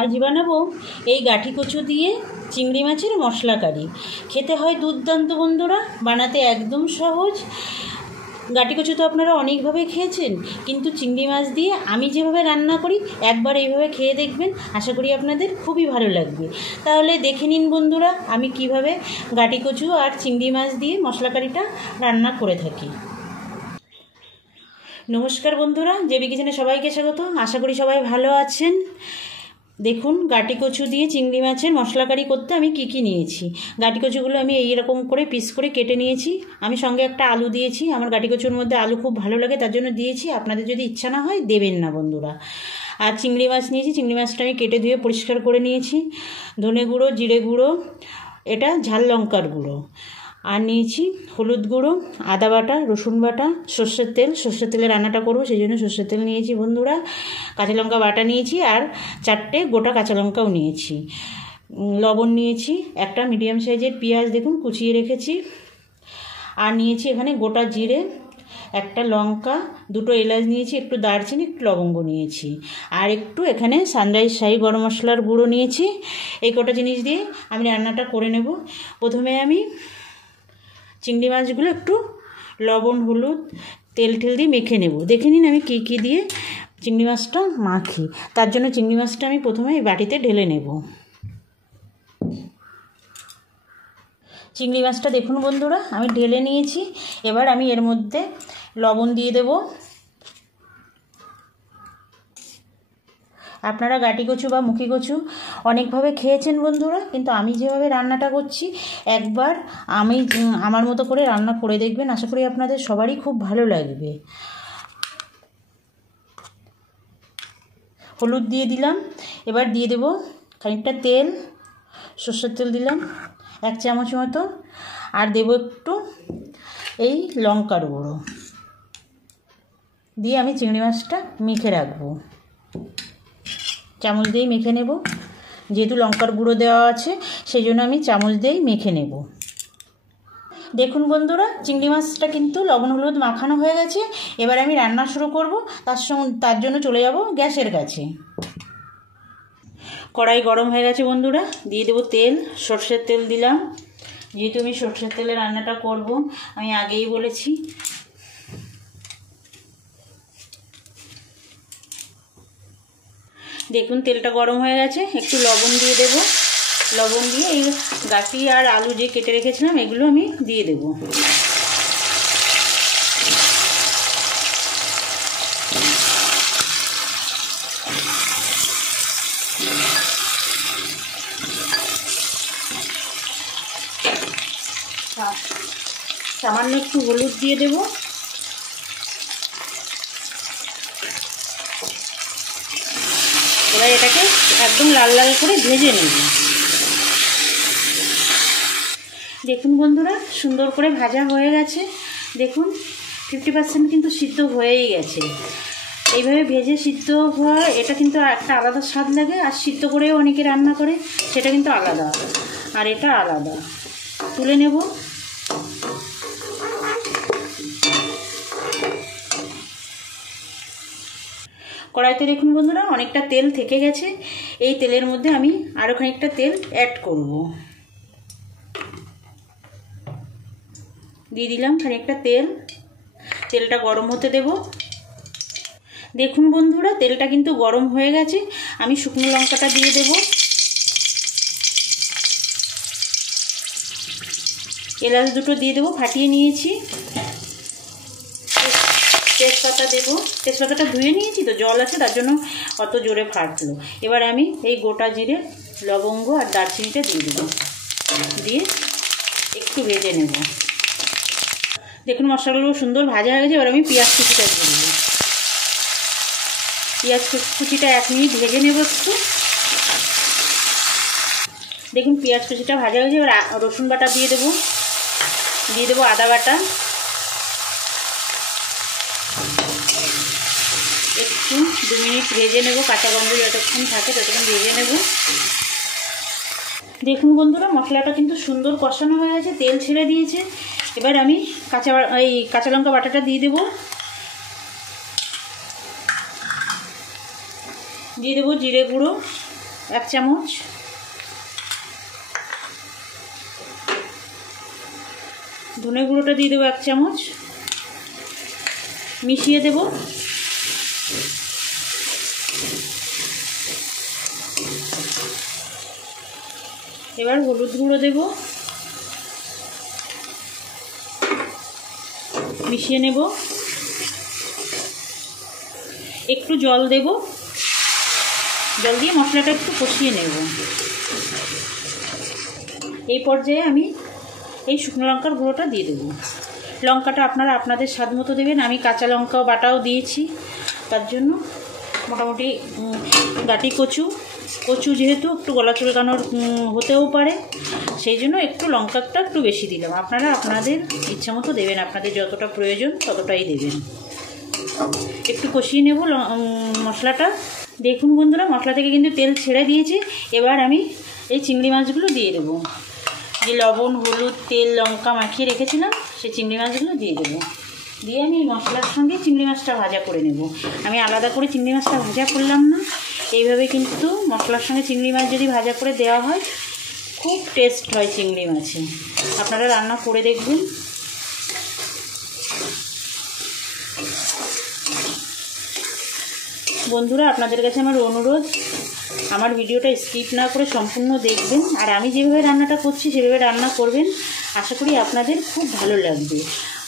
আজ বানাবো এই গাঠি কচু দিয়ে চিংড়ি মাছের মশলা কারি। খেতে হয় দুর্দান্ত বন্ধুরা, বানাতে একদম সহজ। গাঠি কচু তো আপনারা অনেকভাবে খেয়েছেন, কিন্তু চিংড়ি মাছ দিয়ে আমি যেভাবে রান্না করি একবার এইভাবে খেয়ে দেখবেন, আশা করি আপনাদের খুবই ভালো লাগবে। তাহলে দেখে নিন বন্ধুরা আমি কিভাবে গাঠি কচু আর চিংড়ি মাছ দিয়ে মশলা কারিটা রান্না করে থাকি। নমস্কার বন্ধুরা, জেবি কিচেনে সবাইকে স্বাগত। আশা করি সবাই ভালো আছেন। দেখুন গাঠি কচু দিয়ে চিংড়ি মাছের মশলা কারি করতে আমি কি কি নিয়েছি। গাঠি কচুগুলো আমি এইরকম করে পিস করে কেটে নিয়েছি। আমি সঙ্গে একটা আলু দিয়েছি, আমার গাঠি কচুর মধ্যে আলু খুব ভালো লাগে তার জন্য দিয়েছি। আপনাদের যদি ইচ্ছা না হয় দেবেন না বন্ধুরা। আর চিংড়ি মাছ নিয়েছি, চিংড়ি মাছটা আমি কেটে ধুয়ে পরিষ্কার করে নিয়েছি। ধনে গুঁড়ো, জিরে গুঁড়ো, এটা ঝাল লঙ্কার গুঁড়ো, আর নিয়েছি হলুদ গুঁড়ো, আদা বাটা, রসুন বাটা, সর্ষের তেল। সর্ষের তেলে রান্নাটা করবো সেই জন্য সর্ষের তেল নিয়েছি বন্ধুরা। কাঁচা লঙ্কা বাটা নিয়েছি আর 4টে গোটা কাঁচা লঙ্কাও নিয়েছি। লবণ নিয়েছি, একটা মিডিয়াম সাইজের পেঁয়াজ দেখুন কুচিয়ে রেখেছি। আর নিয়েছি এখানে গোটা জিরে, একটা লঙ্কা, 2টো এলাচ নিয়েছি, একটু দারচিনি, একটু লবঙ্গ নিয়েছি, আর একটু এখানে সানরাইজ শাহি গরম মশলার গুঁড়ো নিয়েছি। এই কটা জিনিস দিয়ে আমি রান্নাটা করে নেব। প্রথমে আমি চিংড়ি মাছগুলো একটু লবণ, হলুদ, তেল দিয়ে মেখে নেব। দেখে নিন আমি কী কী দিয়ে চিংড়ি মাছটা মাখি। তার জন্য চিংড়ি মাছটা আমি প্রথমে এই বাটিতে ঢেলে নেব। চিংড়ি মাছটা দেখুন বন্ধুরা আমি ঢেলে নিয়েছি। এবার আমি এর মধ্যে লবণ দিয়ে দেব। আপনারা গাঠি কচু বা মুখি কচু অনেকভাবে খেয়েছেন বন্ধুরা, কিন্তু আমি যেভাবে রান্নাটা করছি একবার আমার মতো করে রান্না করে দেখবেন, আশা করি আপনাদের সবারই খুব ভালো লাগবে। হলুদ দিয়ে দিলাম। এবার দিয়ে দেব খানিকটা তেল, সর্ষের তেল দিলাম 1 চামচ মতো, আর দেব একটু এই লঙ্কার গুঁড়ো দিয়ে আমি চিংড়ি মাছটা মেখে রাখবো। চামচ দিয়েই মেখে নেব, যেহেতু লঙ্কার গুঁড়ো দেওয়া আছে সেই জন্য আমি চামচ দিয়েই মেখে নেব। দেখুন বন্ধুরা চিংড়ি মাছটা কিন্তু লবণ হলুদ মাখানো হয়ে গেছে। এবার আমি রান্না শুরু করব। তার জন্য চলে যাব গ্যাসের কাছে। কড়াই গরম হয়ে গেছে বন্ধুরা, দিয়ে দেবো তেল। সর্ষের তেল দিলাম, যেহেতু আমি সর্ষের তেলে রান্নাটা করব আমি আগেই বলেছি। দেখুন তেলটা গরম হয়ে গেছে, একটু লবণ দিয়ে দেব। লবণ দিয়ে এই গাঠি আর আলু যে কেটে রেখেছিলাম এগুলো আমি দিয়ে দেব। সামান্য একটু হলুদ দিয়ে দেব। এবার এটাকে একদম লাল লাল করে ভেজে নেব। দেখুন বন্ধুরা সুন্দর করে ভাজা হয়ে গেছে। দেখুন 50% কিন্তু সিদ্ধ হয়েই গেছে। এইভাবে ভেজে সিদ্ধ হওয়া এটা কিন্তু একটা আলাদা স্বাদ লাগে, আর সিদ্ধ করেও অনেকে রান্না করে সেটা কিন্তু আলাদা, আর এটা আলাদা। তুলে নেব। কড়াইতে দেখুন বন্ধুরা অনেকটা তেল থেকে গেছে। এই তেলের মধ্যে আমি আরও খানিকটা তেল অ্যাড করব। দিয়ে দিলাম খানিকটা তেল। তেলটা গরম হতে দেব। দেখুন বন্ধুরা তেলটা কিন্তু গরম হয়ে গেছে। আমি শুকনো লঙ্কাটা দিয়ে দেব। এলাচ 2টো দিয়ে দেবো, ফাটিয়ে নিয়েছি। তেজপাতা দেব। তেজপাতাটা ধুয়ে নিয়েছি তো, জল আছে তার জন্য অত জোরে ফাটলো। এবার আমি এই গোটা জিরে, লবঙ্গ আর দারচিনিটা দিয়ে দেবো, দিয়ে একটু ভেজে নেব। দেখুন মশলাগুলো সুন্দর ভাজা হয়ে গেছে। এবার আমি পেঁয়াজ কুচিটা দিয়ে দেবো। পেঁয়াজ কুচিটা 1 মিনিট ভেজে নেব একটু। দেখুন পেঁয়াজ কুচিটা ভাজা হয়ে গেছে। এবার রসুন বাটা দিয়ে দেবো, দিয়ে দেবো আদা বাটা, একটু 2 মিনিট ভেজে নেব। কাঁচা গন্ধ যতক্ষণ থাকে ততক্ষণ ভেজে নেব। দেখুন বন্ধুরা মশলাটা কিন্তু সুন্দর কষানো হয়ে গেছে, তেল ছেড়ে দিয়েছে। এবার আমি কাঁচা লঙ্কা বাটাটা দিয়ে দেব। দিয়ে দেবো জিরে গুঁড়ো, 1 চামচ, ধনে গুঁড়োটা দিয়ে দেবো 1 চামচ, মিশিয়ে দেব। এবার হলুদ গুঁড়ো দেব, মিশিয়ে নেব। একটু জল দেব, জল দিয়ে মশলাটা একটু কষিয়ে নেব। এই পর্যায়ে আমি এই শুকনো লঙ্কার গুঁড়োটা দিয়ে দেবো। লঙ্কাটা আপনারা আপনাদের স্বাদ মতো দেবেন। আমি কাঁচা লঙ্কাও বাটাও দিয়েছি, তার জন্য মোটামুটি গাটি কচু যেহেতু একটু গলা চুলকানোর হতেও পারে, সেই জন্য একটু লঙ্কাটা একটু বেশি দিলাম। আপনারা আপনাদের ইচ্ছা মতো দেবেন, আপনাদের যতটা প্রয়োজন ততটাই দেবেন। একটু কষিয়ে নেব মশলাটা। দেখুন বন্ধুরা, মশলা থেকে কিন্তু তেল ছেড়ে দিয়েছে। এবার আমি এই চিংড়ি মাছগুলো দিয়ে দেবো। যে লবণ, হলুদ, তেল, লঙ্কা মাখিয়ে রেখেছিলাম, সেই চিংড়ি মাছগুলো দিয়ে দেবো। দিয়ে আমি মশলার সঙ্গে চিংড়ি মাছটা ভাজা করে নেব। আমি আলাদা করে চিংড়ি মাছটা ভাজা করলাম না, এইভাবে কিন্তু মশলার সঙ্গে চিংড়ি মাছ যদি ভাজা করে দেওয়া হয় খুব টেস্ট হয় চিংড়ি মাছে। আপনারা রান্না করে দেখবেন। বন্ধুরা, আপনাদের কাছে আমার অনুরোধ, আমার ভিডিওটা স্কিপ না করে সম্পূর্ণ দেখবেন। আর আমি যেভাবে রান্নাটা করছি সেভাবে রান্না করবেন। আশা করি আপনাদের খুব ভালো লাগবে।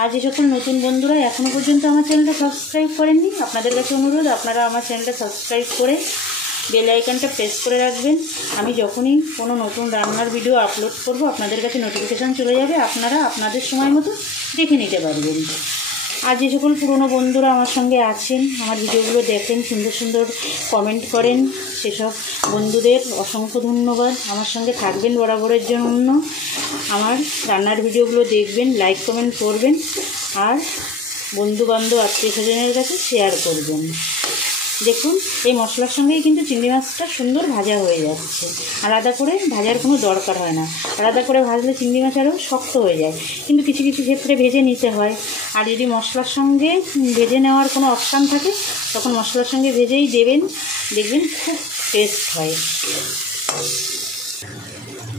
আর যে সকল নতুন বন্ধুরা এখনও পর্যন্ত আমার চ্যানেলটা সাবস্ক্রাইব করেননি, আপনাদের কাছে অনুরোধ, আপনারা আমার চ্যানেলটা সাবস্ক্রাইব করে বেল আইকনটা প্রেস করে রাখবেন। আমি যখনই কোনো নতুন রান্নার ভিডিও আপলোড করব আপনাদের কাছে নোটিফিকেশান চলে যাবে, আপনারা আপনাদের সময় মতো দেখে নিতে পারবেন। আর যে সকল পুরনো বন্ধুরা আমার সঙ্গে আছেন, আমার ভিডিওগুলো দেখেন, সুন্দর সুন্দর কমেন্ট করেন, সেসব বন্ধুদের অসংখ্য ধন্যবাদ। আমার সঙ্গে থাকবেন বরাবরের জন্য, আমার রান্নার ভিডিওগুলো দেখবেন, লাইক কমেন্ট করবেন, আর বন্ধুবান্ধব আত্মীয় স্বজনের কাছে শেয়ার করবেন। দেখুন, এই মশলার সঙ্গেই কিন্তু চিংড়ি মাছটা সুন্দর ভাজা হয়ে যাচ্ছে। আলাদা করে ভাজার কোনো দরকার হয় না। আলাদা করে ভাজলে চিংড়ি মাছ আরও শক্ত হয়ে যায়, কিন্তু কিছু কিছু ক্ষেত্রে ভেজে নিতে হয়। আর যদি মশলার সঙ্গে ভেজে নেওয়ার কোনো অপশান থাকে, তখন মশলার সঙ্গে ভেজেই দেবেন, দেখবেন খুব টেস্ট হয়।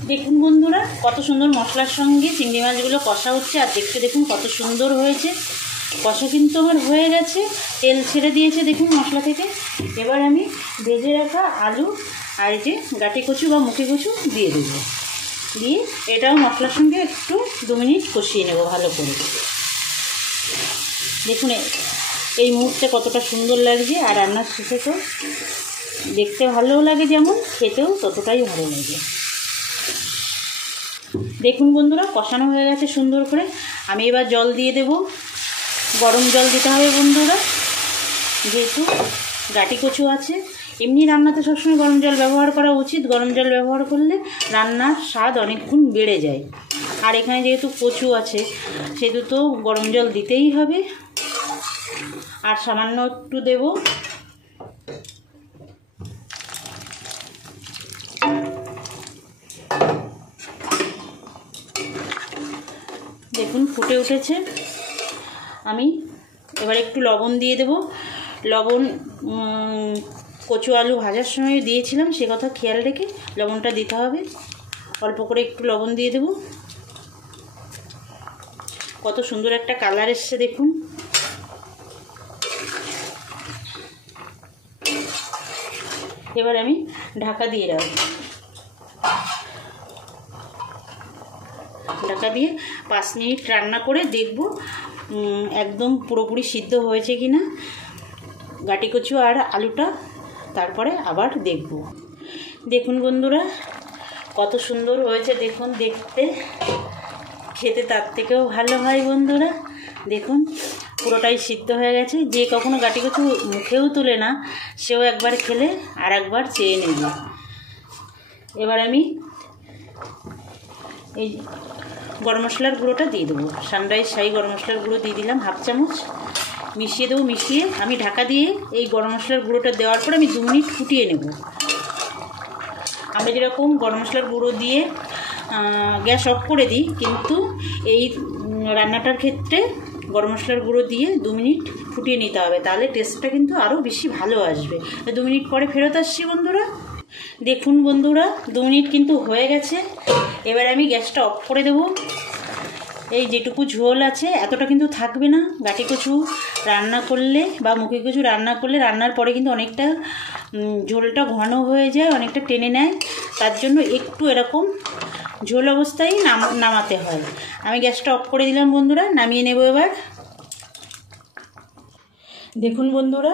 দেখুন বন্ধুরা, কত সুন্দর মশলার সঙ্গে চিংড়ি মাছগুলো কষা হচ্ছে, আর দেখতে দেখুন কত সুন্দর হয়েছে। কষা কিন্তু আমার হয়ে গেছে, তেল ছেড়ে দিয়েছে দেখুন মশলা থেকে। এবার আমি ভেজে রাখা আলু আর এই যে গাটি কচু বা মুখি কচু দিয়ে দেবো। দিয়ে এটাও মশলার সঙ্গে একটু 2 মিনিট কষিয়ে নেব ভালো করে। দেখুন এই মুহূর্তে কতটা সুন্দর লাগছে, আর রান্নার শেষে তো দেখতে ভালোও লাগে, যেমন খেতেও ততটাই ভালো লাগে। দেখুন বন্ধুরা, কষানো হয়ে গেছে সুন্দর করে। আমি এবার জল দিয়ে দেব। গরম জল দিতে হবে বন্ধুরা, যেহেতু গাটি কচু আছে। এমনি রান্নাতে সবসময় গরম জল ব্যবহার করা উচিত। গরম জল ব্যবহার করলে রান্নার স্বাদ অনেক গুণ বেড়ে যায়। আর এখানে যেহেতু কচু আছে, সেহেতু তো গরম জল দিতেই হবে। আর সামান্য একটু দেব। দেখুন ফুটে উঠেছে। আমি এবার একটু লবণ দিয়ে দেব। লবণ কচু আলু ভাজার সময় দিয়েছিলাম, সে কথা খেয়াল রেখে লবণটা দিতে হবে। অল্প করে একটু লবণ দিয়ে দেব। কত সুন্দর একটা কালার এসছে দেখুন। এবার আমি ঢাকা দিয়ে রাখব। ঢাকা দিয়ে 5 মিনিট রান্না করে দেখব একদম পুরোপুরি সিদ্ধ হয়েছে কি না গাটি কচু আর আলুটা, তারপরে আবার দেখব। দেখুন বন্ধুরা, কত সুন্দর হয়েছে দেখুন, দেখতে খেতে তার থেকেও ভালো হয় বন্ধুরা। দেখুন পুরোটাই সিদ্ধ হয়ে গেছে। যে কখনো গাটি কচু মুখেও তুলে না, সেও একবার খেলে আর একবার চেয়ে নেবে। এবার আমি এই গরম মশলার গুঁড়োটা দিয়ে দেবো। সানরাইজ শাহি গরম মশলার গুঁড়ো দিয়ে দিলাম 1/2 চামচ। মিশিয়ে দেবো। মিশিয়ে আমি ঢাকা দিয়ে এই গরম মশলার গুঁড়োটা দেওয়ার পর আমি 2 মিনিট ফুটিয়ে নেব। আমরা যেরকম গরম মশলার গুঁড়ো দিয়ে গ্যাস অফ করে দিই, কিন্তু এই রান্নাটার ক্ষেত্রে গরম মশলার গুঁড়ো দিয়ে 2 মিনিট ফুটিয়ে নিতে হবে, তাহলে টেস্টটা কিন্তু আরও বেশি ভালো আসবে। 2 মিনিট পরে ফেরত আসছি বন্ধুরা। দেখুন বন্ধুরা 2 মিনিট কিন্তু হয়ে গেছে। এবার আমি গ্যাসটা অফ করে দেব। এই যেটুকু ঝোল আছে এতটা কিন্তু থাকবে না। গাটি কচু রান্না করলে বা মুখি কচু রান্না করলে রান্নার পরে কিন্তু অনেকটা ঝোলটা ঘন হয়ে যায়, অনেকটা টেনে নেয়। তার জন্য একটু এরকম ঝোল অবস্থায় নামাতে হয়। আমি গ্যাসটা অফ করে দিলাম বন্ধুরা, নামিয়ে নেব এবার। দেখুন বন্ধুরা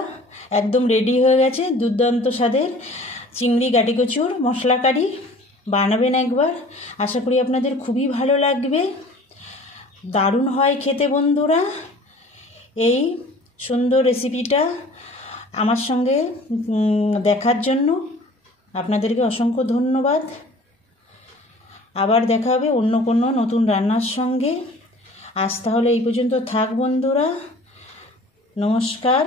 একদম রেডি হয়ে গেছে দুর্দান্ত স্বাদের চিংড়ি গাটি কচুর মশলা কারি। বানাবেন একবার, আশা করি আপনাদের খুবই ভালো লাগবে। দারুণ হয় খেতে বন্ধুরা। এই সুন্দর রেসিপিটা আমার সঙ্গে দেখার জন্য আপনাদেরকে অসংখ্য ধন্যবাদ। আবার দেখা হবে অন্য কোনো নতুন রান্নার সঙ্গে। আজ তাহলে এই পর্যন্ত থাক বন্ধুরা, নমস্কার।